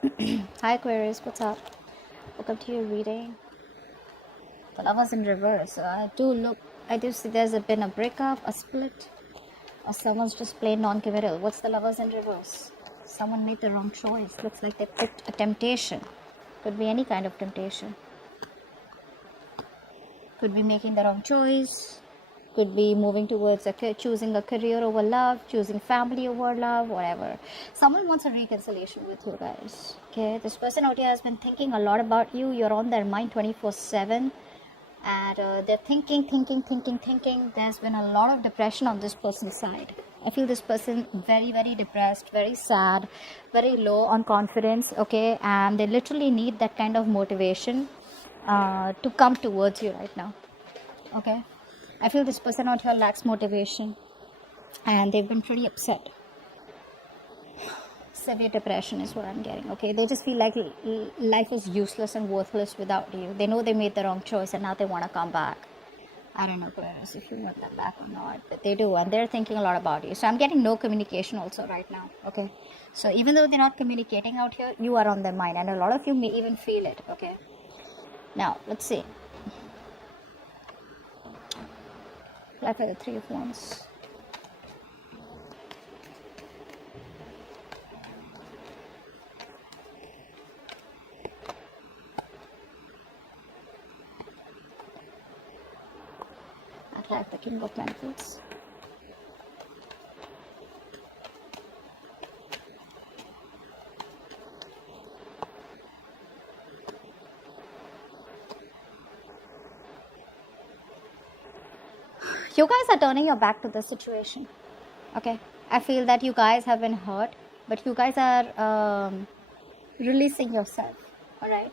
Hi Aquarius, what's up? Welcome to your reading. The Lovers in reverse. I do see been a breakup, a split, or someone's just plain non-committal. What's the Lovers in reverse? Someone made the wrong choice. Looks like they picked a temptation. Could be any kind of temptation. Could be making the wrong choice. Could be moving towards choosing a career over love, choosing family over love, whatever. Someone wants a reconciliation with you guys. Okay, this person out here has been thinking a lot about you. You're on their mind 24/7, and they're thinking. There's been a lot of depression on this person's side. I feel this person very, very depressed, very sad, very low on confidence. Okay, and they literally need that kind of motivation to come towards you right now. Okay, I feel this person out here lacks motivation, and they've been pretty upset. Severe depression is what I'm getting. Okay, they just feel like life is useless and worthless without you. They know they made the wrong choice, and now they want to come back. I don't know, Aquarius, if you want them back or not, but they do, and they're thinking a lot about you. So I'm getting no communication also right now. Okay, so even though they're not communicating out here, you are on their mind, and a lot of you may even feel it. Okay, now let's see. Apply for the Three of Wands. Apply the King of Pentacles. You guys are turning your back to the situation. Okay, I feel that you guys have been hurt, but you guys are releasing yourself. All right,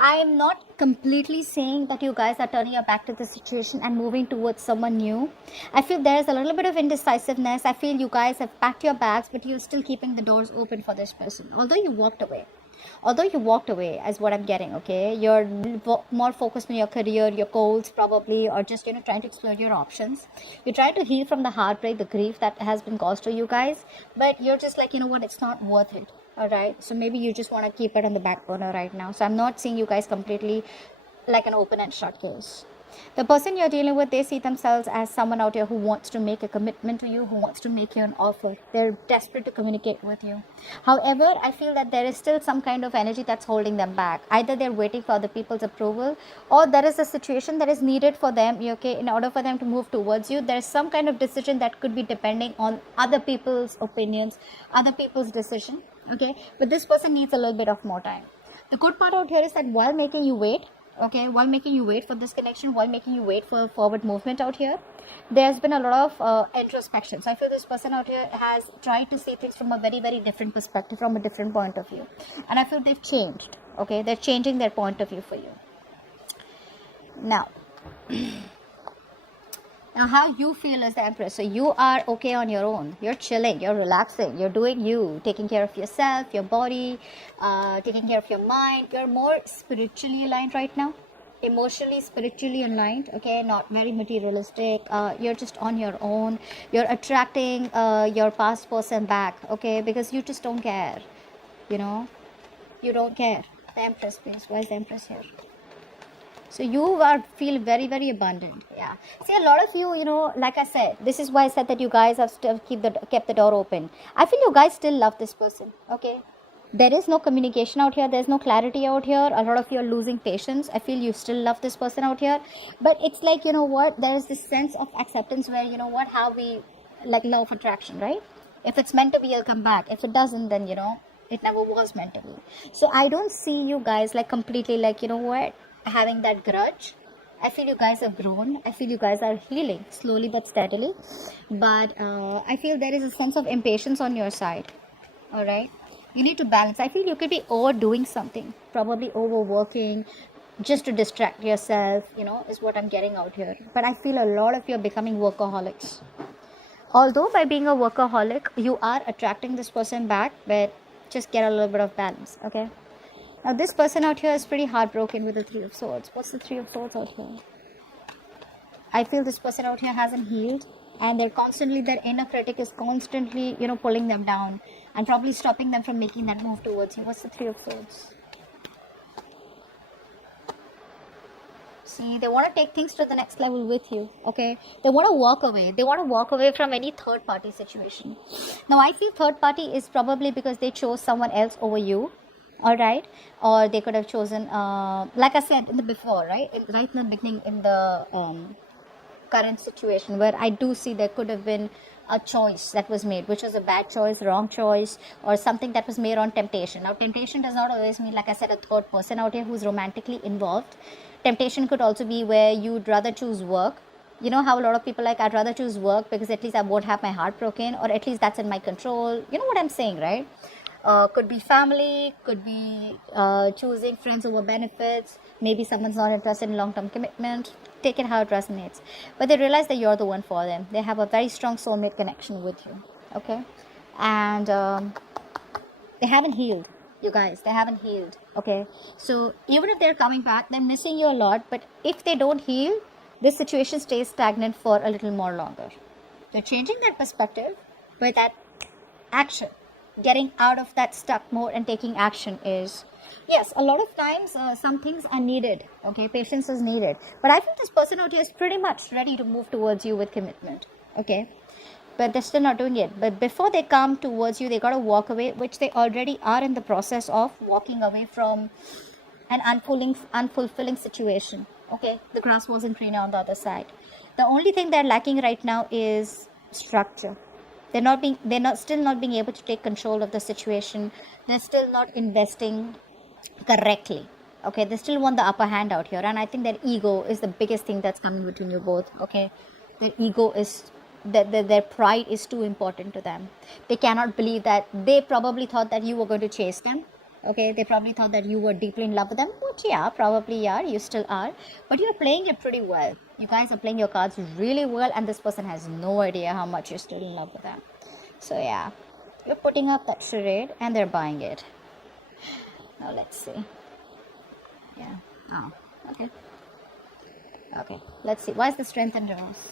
I am not completely saying that you guys are turning your back to the situation and moving towards someone new. I feel there's a little bit of indecisiveness. I feel you guys have packed your bags, but you're still keeping the doors open for this person, although you walked away. As what I'm getting. Okay, you're more focused on your career, your goals probably, or just trying to explore your options. You're trying to heal from the heartbreak, the grief that has been caused to you guys, but you're just like, what, it's not worth it. All right, so maybe you just want to keep it on the back burner right now. So I'm not seeing you guys completely like an open and shut case. The person you're dealing with, they see themselves as someone out here who wants to make a commitment to you, who wants to make you an offer. They're desperate to communicate with you. However, I feel that there is still some kind of energy that's holding them back. Either they're waiting for other people's approval, or there is a situation that is needed for them, okay, in order for them to move towards you. There's some kind of decision that could be depending on other people's opinions, other people's decision, okay, but this person needs a little bit of more time. The good part out here is that while making you wait, okay, while making you wait for this connection, while making you wait for forward movement out here, there's been a lot of introspection. So I feel this person out here has tried to see things from a very, very different perspective, from a different point of view, and I feel they've changed. Okay, they're changing their point of view for you now. Now, how you feel as the Empress. So you are okay on your own. You're chilling. You're relaxing. You're doing you. Taking care of yourself, your body, taking care of your mind. You're more spiritually aligned right now. Emotionally, spiritually aligned. Okay, not very materialistic. You're just on your own. You're attracting your past person back. Okay, because you just don't care. You don't care. The Empress, please. Why is the Empress here? So you feel very, very abundant. Yeah. See, a lot of you, like I said, this is why I said that you guys have still kept the door open. I feel you guys still love this person. Okay. There is no communication out here. There's no clarity out here. A lot of you are losing patience. I feel you still love this person out here. But it's like, there is this sense of acceptance where, how we, like law of attraction, right? If it's meant to be, it'll come back. If it doesn't, then, it never was meant to be. So I don't see you guys like completely like, having that grudge. I feel you guys have grown. I feel you guys are healing slowly but steadily. But I feel there is a sense of impatience on your side. All right. You need to balance. I feel you could be overdoing something, probably overworking, just to distract yourself, is what I'm getting out here. But I feel a lot of you are becoming workaholics. Although by being a workaholic, you are attracting this person back, but just get a little bit of balance. Okay. Now, this person out here is pretty heartbroken with the Three of Swords. What's the Three of Swords out here? I feel this person out here hasn't healed, and their inner critic is constantly, pulling them down. and probably stopping them from making that move towards you. What's the Three of Swords? See, they want to take things to the next level with you, okay? They want to walk away. They want to walk away from any third party situation. Now, I feel third party is probably because they chose someone else over you, all right? Or they could have chosen, like I said in the before, right? Right in the beginning, in the current situation, where I do see there could have been a choice that was made, which was a bad choice, wrong choice, or something that was made on temptation. Now, temptation does not always mean, like I said, a third person out here who's romantically involved. Temptation could also be where you'd rather choose work. You know how a lot of people like, I'd rather choose work because at least I won't have my heart broken, or at least that's in my control. You know what I'm saying, right? Could be family, could be choosing friends over benefits. Maybe someone's not interested in long-term commitment. Take it how it resonates. But they realize that you're the one for them. They have a very strong soulmate connection with you. Okay? And they haven't healed. You guys, they haven't healed. Okay? So even if they're coming back, they're missing you a lot. But if they don't heal, this situation stays stagnant for a little more longer. They're changing their perspective, but that action, getting out of that stuck mode and taking action is, yes, a lot of times some things are needed. Okay, patience is needed. But I think this person out here is pretty much ready to move towards you with commitment. Okay, but they're still not doing it. But before they come towards you, they got to walk away, which they already are in the process of walking away from an unfulfilling situation. Okay, the grass wasn't greener on the other side. The only thing they're lacking right now is structure. They're still not being able to take control of the situation. They're still not investing correctly. Okay, they still want the upper hand out here, and I think their ego is the biggest thing that's coming between you both. Okay, their ego is their pride is too important to them. They cannot believe that they probably thought that you were going to chase them. Okay, they probably thought that you were deeply in love with them, which yeah, probably are, you still are, but you're playing it pretty well. You guys are playing your cards really well, and this person has no idea how much you're still in love with them. So yeah, you're putting up that charade and they're buying it. Now let's see. Yeah. Oh, okay. Okay, let's see. Why is the Strength in reverse?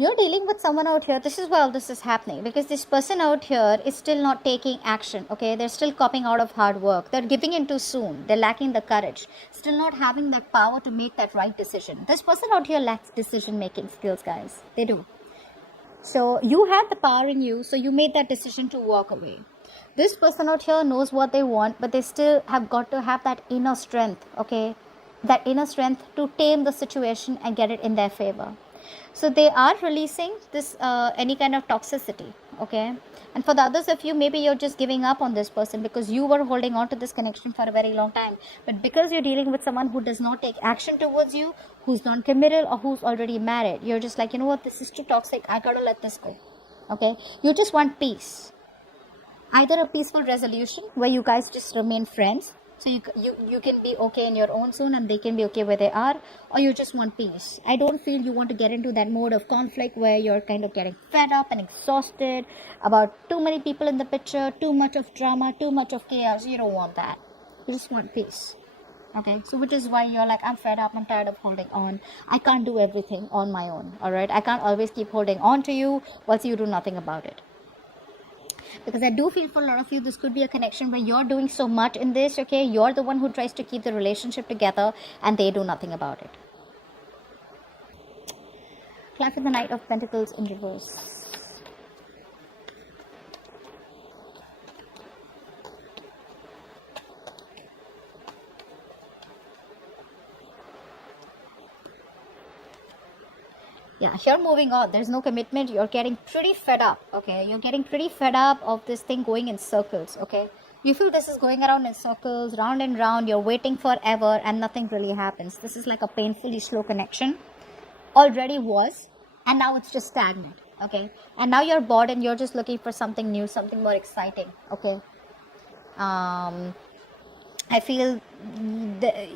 You're dealing with someone out here. This is why all this is happening, because this person out here is still not taking action. Okay, they're still copping out of hard work. They're giving in too soon. They're lacking the courage, still not having that power to make that right decision. This person out here lacks decision making skills, guys. They do. So you had the power in you, so you made that decision to walk away. This person out here knows what they want, but they still have got to have that inner strength. Okay, that inner strength to tame the situation and get it in their favor. So they are releasing this any kind of toxicity. Okay, and for the others of you, maybe you're just giving up on this person because you were holding on to this connection for a very long time, but because you're dealing with someone who does not take action towards you, who's non-committal, or who's already married, you're just like, you know what, this is too toxic, I gotta let this go. Okay, you just want peace, either a peaceful resolution where you guys just remain friends, so you can be okay in your own zone and they can be okay where they are, or you just want peace. I don't feel you want to get into that mode of conflict where you're kind of getting fed up and exhausted about too many people in the picture, too much of drama, too much of chaos. You don't want that. You just want peace. Okay, so which is why you're like, I'm fed up, I'm tired of holding on. I can't do everything on my own. All right, I can't always keep holding on to you whilst you do nothing about it. Because I do feel for a lot of you, this could be a connection where you're doing so much in this, okay? You're the one who tries to keep the relationship together and they do nothing about it. Clap for the Knight of Pentacles in reverse. Yeah, you're moving on. There's no commitment. You're getting pretty fed up, okay? You're getting pretty fed up of this thing going in circles, okay? You feel this is going around in circles, round and round. You're waiting forever and nothing really happens. This is like a painfully slow connection. Already was, and now it's just stagnant, okay? And now you're bored and you're just looking for something new, something more exciting, okay? I feel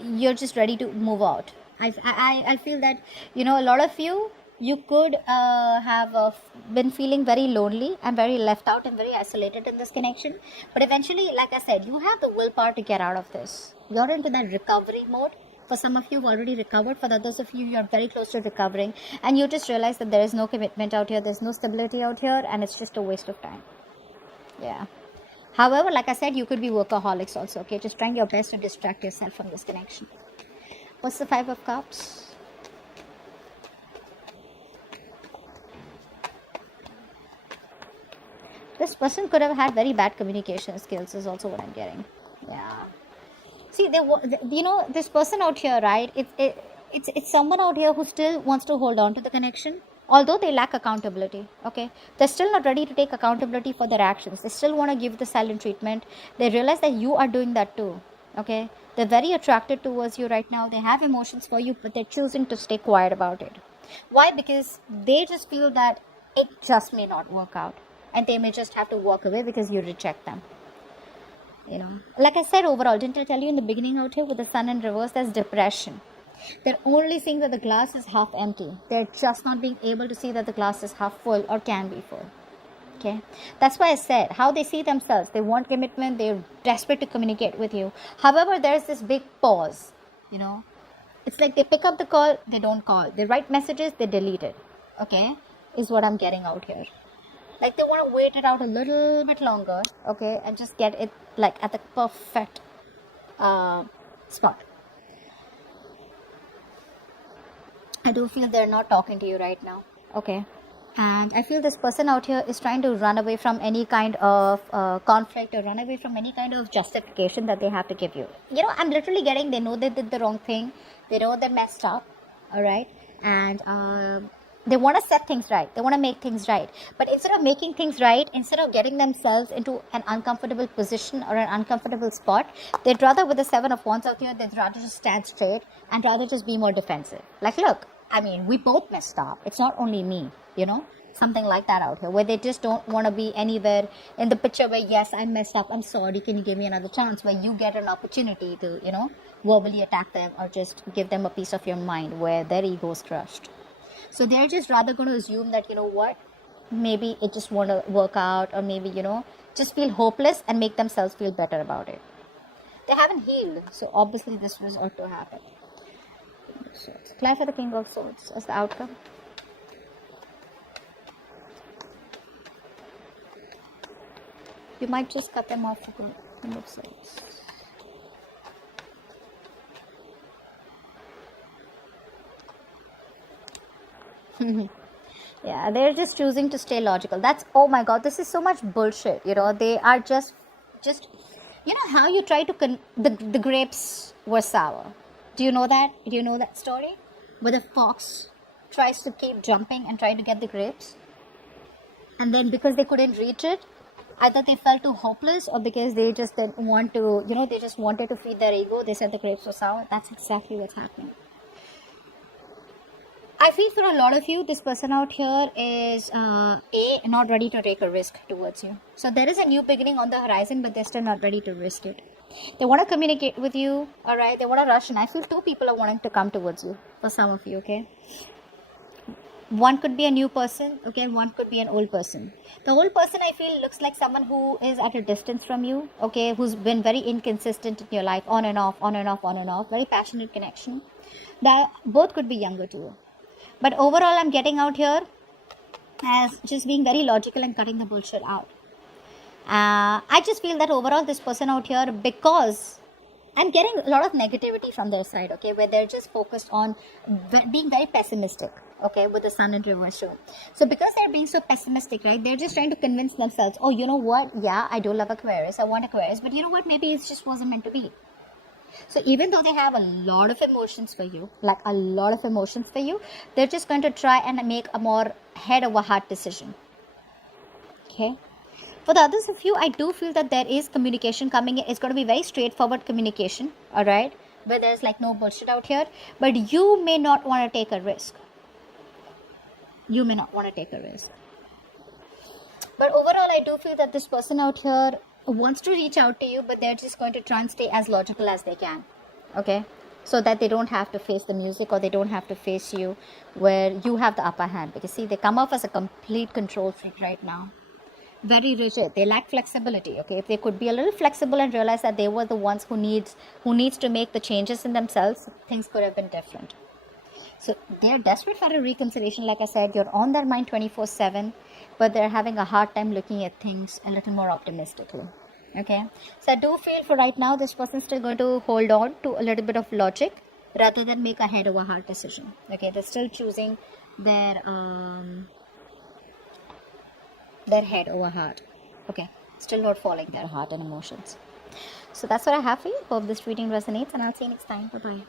you're just ready to move out. I feel that, you know, a lot of you, you could have been feeling very lonely and very left out and very isolated in this connection. But eventually, like I said, you have the willpower to get out of this. You're into that recovery mode. For some of you, you've already recovered. For the others of you, you're very close to recovering. And you just realize that there is no commitment out here. There's no stability out here. And it's just a waste of time. Yeah. However, like I said, you could be workaholics also. Okay. Just trying your best to distract yourself from this connection. What's the Five of Cups? This person could have had very bad communication skills is also what I'm getting. Yeah. See, this person out here, right? It's someone out here who still wants to hold on to the connection, although they lack accountability. Okay, they're still not ready to take accountability for their actions. They still want to give the silent treatment. They realize that you are doing that too. Okay, they're very attracted towards you right now. They have emotions for you, but they're choosing to stay quiet about it. Why? Because they just feel that it just may not work out. And they may just have to walk away because you reject them. You know, like I said, overall, didn't I tell you in the beginning out here with the sun in reverse, there's depression. They're only seeing that the glass is half empty. They're just not being able to see that the glass is half full or can be full. Okay, that's why I said how they see themselves. They want commitment. They're desperate to communicate with you. However, there's this big pause. You know, it's like they pick up the call, they don't call. They write messages, they delete it. Okay, is what I'm getting out here. Like they want to wait it out a little bit longer, okay, and just get it like at the perfect spot. I do feel they're not talking to you right now, okay, and I feel this person out here is trying to run away from any kind of conflict or run away from any kind of justification that they have to give you. You know, I'm literally getting they know they did the wrong thing, they know they messed up, all right, and they want to set things right. They want to make things right. But instead of making things right, instead of getting themselves into an uncomfortable position or an uncomfortable spot, they'd rather, with the Seven of Wands out here, they'd rather just stand straight and rather just be more defensive. Like, look, I mean, we both messed up. It's not only me, you know, something like that out here, where they just don't want to be anywhere in the picture where, yes, I messed up, I'm sorry, can you give me another chance, where you get an opportunity to, you know, verbally attack them or just give them a piece of your mind where their ego is crushed. So they're just rather going to assume that, you know what, maybe it just won't work out, or maybe, you know, just feel hopeless and make themselves feel better about it. They haven't healed, so obviously this was ought to happen. Clarify the King of Swords as the outcome. You might just cut them off for good. King of Swords. Yeah, they're just choosing to stay logical. That's, oh my god, this is so much bullshit. You know, they are just you know how you try to the grapes were sour. Do you know that? Do you know that story where the fox tries to keep jumping and try to get the grapes, and then because they couldn't reach it, either they felt too hopeless or because they just didn't want to, you know, they just wanted to feed their ego, they said the grapes were sour. That's exactly what's happening. I feel for a lot of you, this person out here is not ready to take a risk towards you. So there is a new beginning on the horizon, but they're still not ready to risk it. They want to communicate with you, all right? They want to rush in. I feel two people are wanting to come towards you, for some of you, okay? One could be a new person, okay? One could be an old person. The old person, I feel, looks like someone who is at a distance from you, okay? Who's been very inconsistent in your life, on and off, on and off, on and off. Very passionate connection. That both could be younger too. But overall, I'm getting out here as just being very logical and cutting the bullshit out. I just feel that overall, this person out here, because I'm getting a lot of negativity from their side, okay, where they're just focused on being very pessimistic, okay, with the sun in reverse show. So because they're being so pessimistic, right, they're just trying to convince themselves, oh, you know what, yeah, I do love Aquarius, I want Aquarius, but you know what, maybe it just wasn't meant to be. So even though they have a lot of emotions for you, like a lot of emotions for you, they're just going to try and make a more head over heart decision. Okay. For the others of you, I do feel that there is communication coming in. It's going to be very straightforward communication. All right. Where there's like no bullshit out here. But you may not want to take a risk. You may not want to take a risk. But overall, I do feel that this person out here wants to reach out to you, but they're just going to try and stay as logical as they can. Okay. so that they don't have to face the music, or they don't have to face you, where you have the upper hand. Because see, they come off as a complete control freak right now. Very rigid. They lack flexibility. Okay, if they could be a little flexible and realize that they were the ones who needs to make the changes in themselves, things could have been different. So they're desperate for a reconciliation. Like I said, you're on their mind 24/7, but they're having a hard time looking at things a little more optimistically. Okay, so I do feel for right now, this person's still going to hold on to a little bit of logic rather than make a head over heart decision. Okay, they're still choosing their head over heart. Okay, still not following their heart and emotions. So that's what I have for you. Hope this reading resonates, and I'll see you next time. Bye bye.